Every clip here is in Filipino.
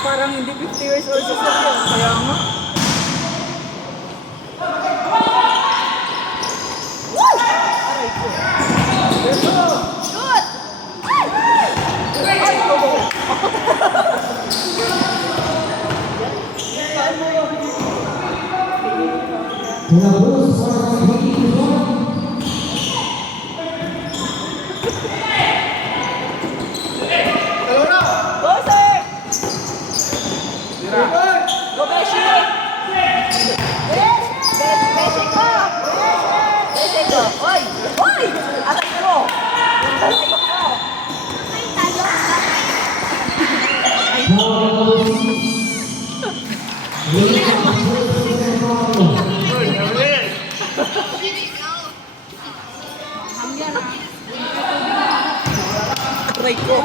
Parang hindi 50 years old sa sabi. Kaya nga. Try ko.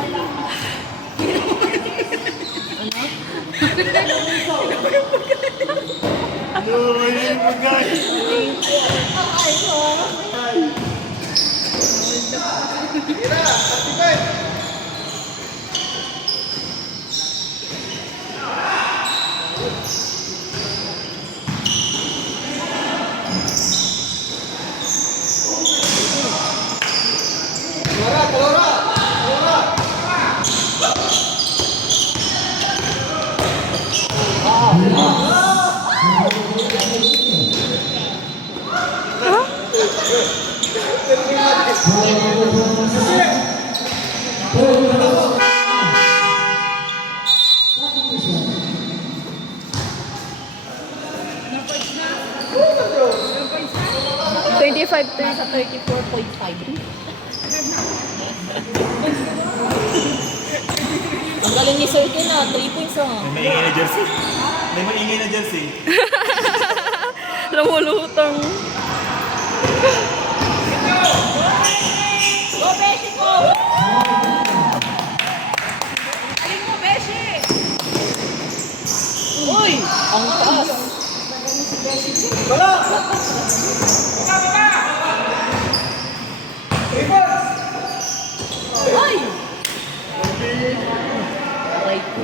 Sa 34.5. Ang galing ni Sir Ken 3 points May maingay na jersey. May maingay na jersey. Lumulutang. Go, Beshi ko! Galing mo, Beshi! Uy! Ang taas! Wala! Ay! Aray ko.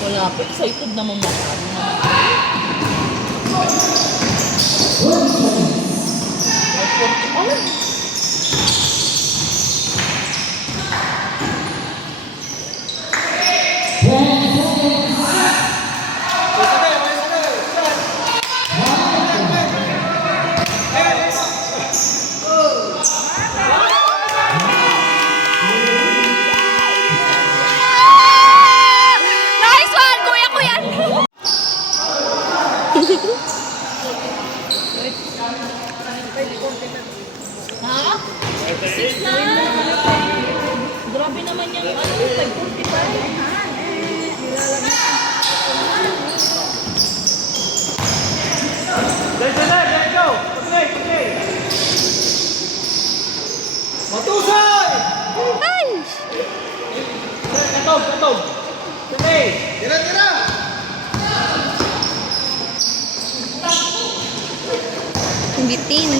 Wala pa. Excited naman mo. Nice one! Kuya ko yan! Ha? 6 na! Grabe naman yung 545. Let's go! Okay. Matusay! Ay! Katog! Okay! Tira! Bitin.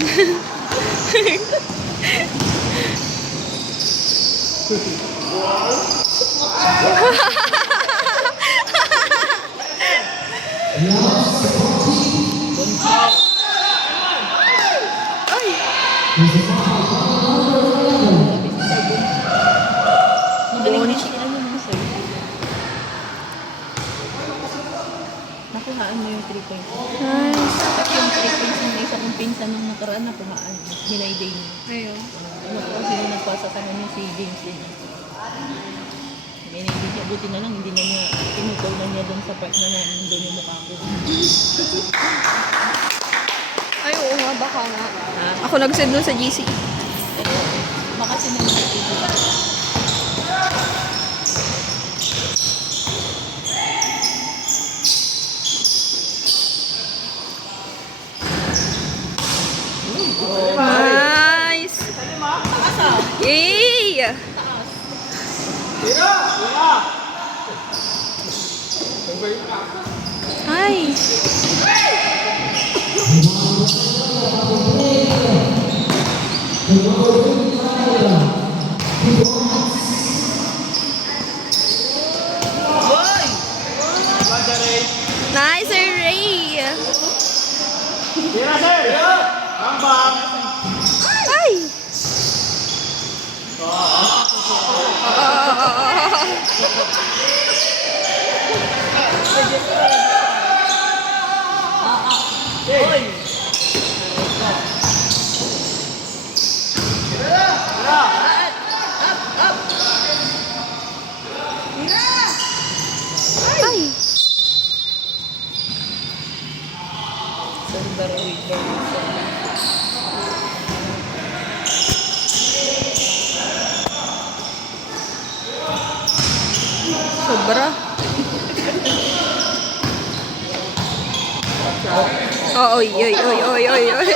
Magaling din siya. Nakuhaan mo yung 3 points. Nice. Tapos yung 3 points ng isa kong pinsan nung nakaraan na pumaan. Hinayday niya. Ayun. Ano po kasi nung nagpasa sa kanya si James din. Hinayday niya. Buti na lang hindi na niya tinutol na niya doon sa part na nandun yung mukha ko. Ay, oo nga, baka nga. Ha? Ako nag-send doon sa GC. Baka sinanay ko. Yay! Tira! Tira! Ay! Banda Ray. Nice, Sir Ray! Tira, sir! Tira! Bang! Ay! Hoy! Tira! Ay! Sandar Richardson. Sobra. Oh, oy, oy, oy, oy, oy, oy.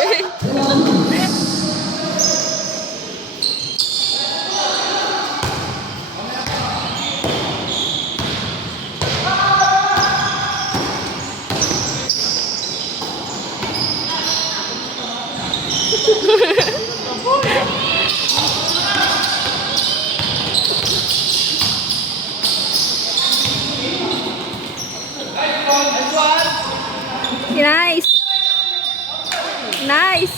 Nice. Nice.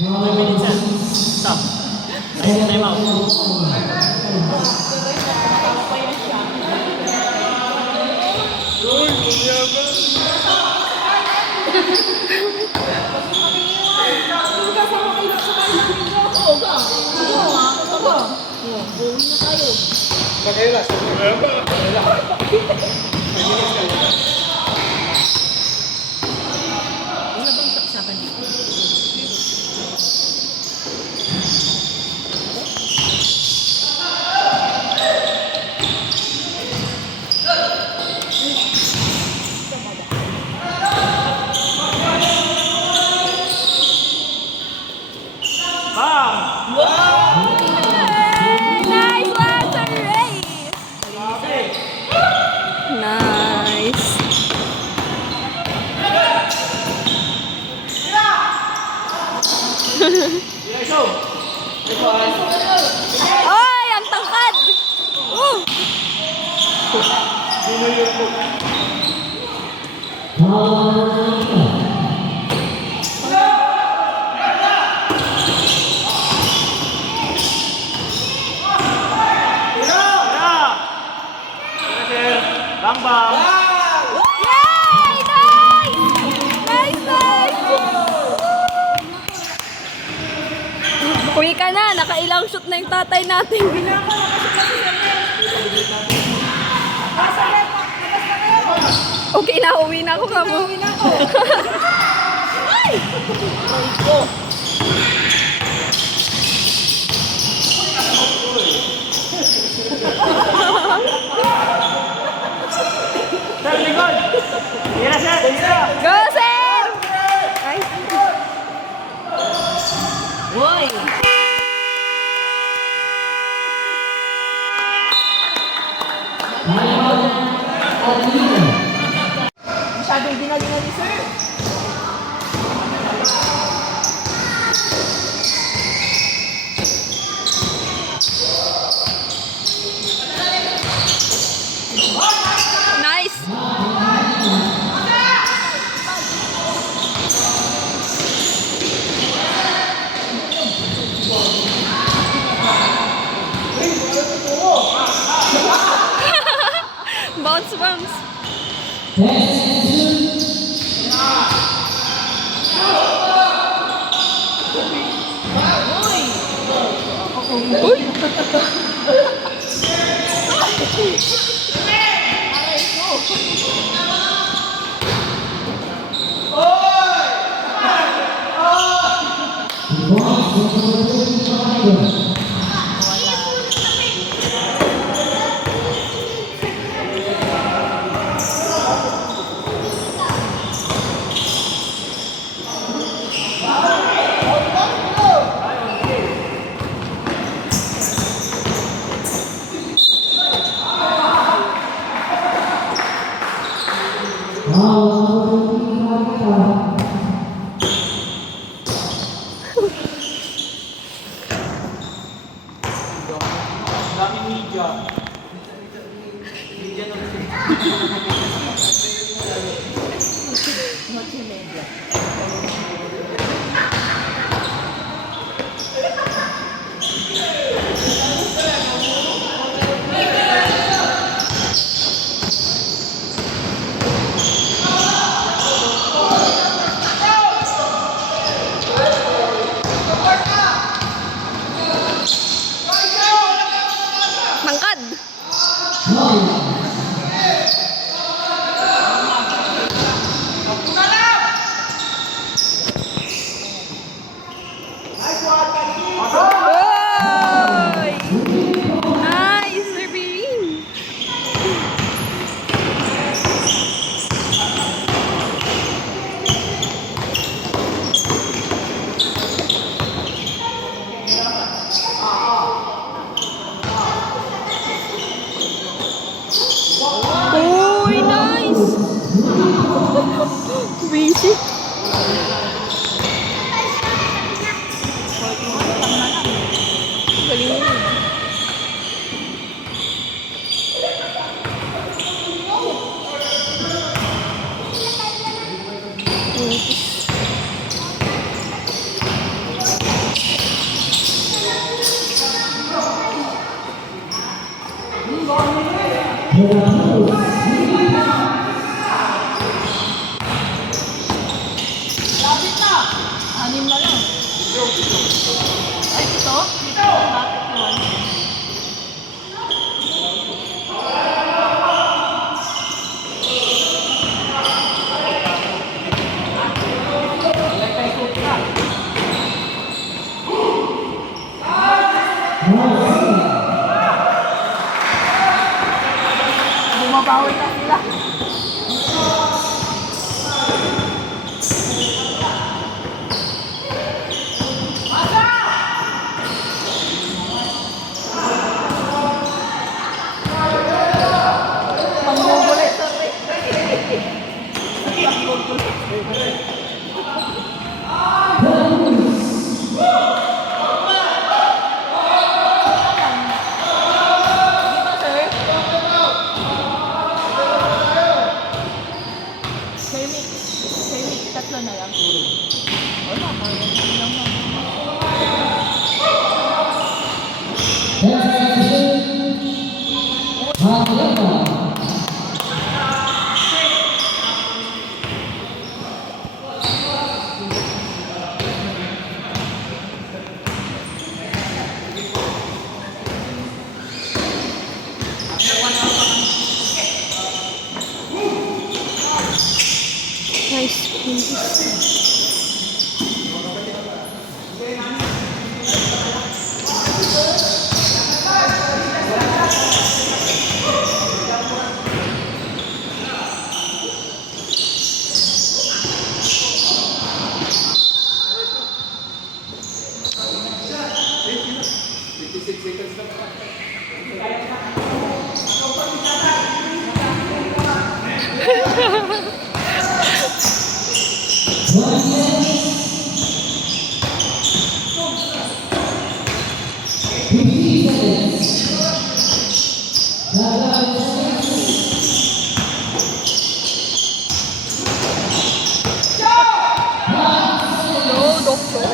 5 minutes yan. Stop. Time out. Pagkailas. Wala bang usapan dito? Bang! Nice one, Sir Ray. Nice. Tira, show! Oy, ang tangkad. Sino yun po? Tira! Tira, sir! Bang! Yay! Nice! Nice, nice! Uwi ka na. Nakailang shoot na yung tatay natin. Okay na, uwi na ako kamo. Uwi na ako. Sir, likod! Tira, sir! Tira! Go, sir! Ay. Hoy! Masyadong dinalingan ni sir. Nice! Bounce, bounce. Uy! Noche media. Tangkad. Oy! Nice, Serbirin. Uy, nice. Busy. Galing mo. Anim na lang. Ay, ito? Bakit yun? Bumabawi na sila. Panggugulit. Sir, tatlo na lang. Wala, kaya lang naman. Nice. No, doctor.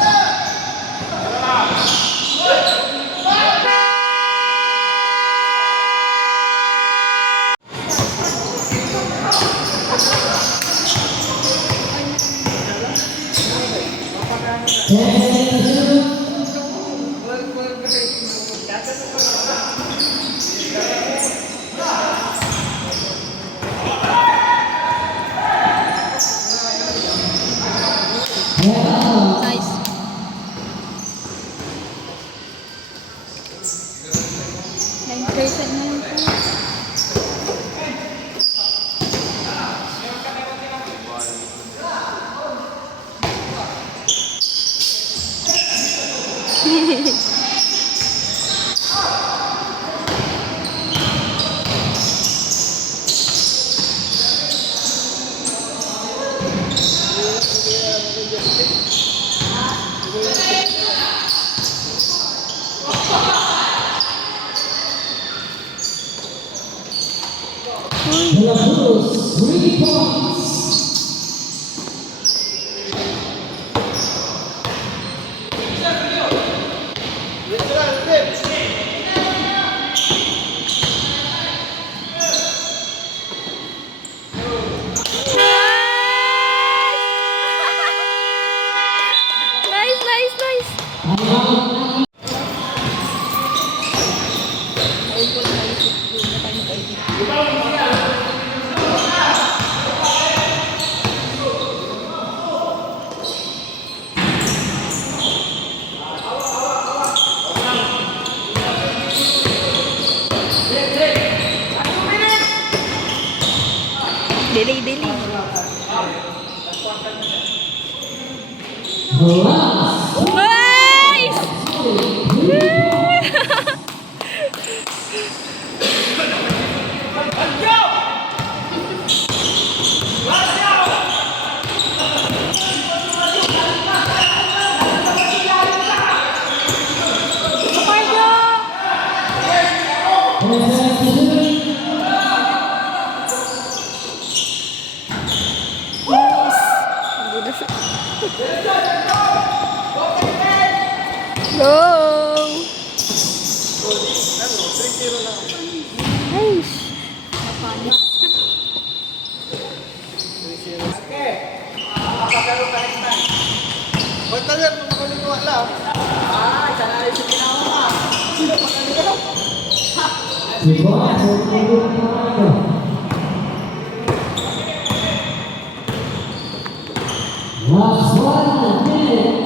Nice. Nine percent na yun po. Nice, nice, nice. Ayun ko lang naisip yun na tayo mag-edit. Delay, delay. Nice! Go! Nice! Basta yan, kung ko lang. Last one, minute.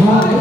Wow.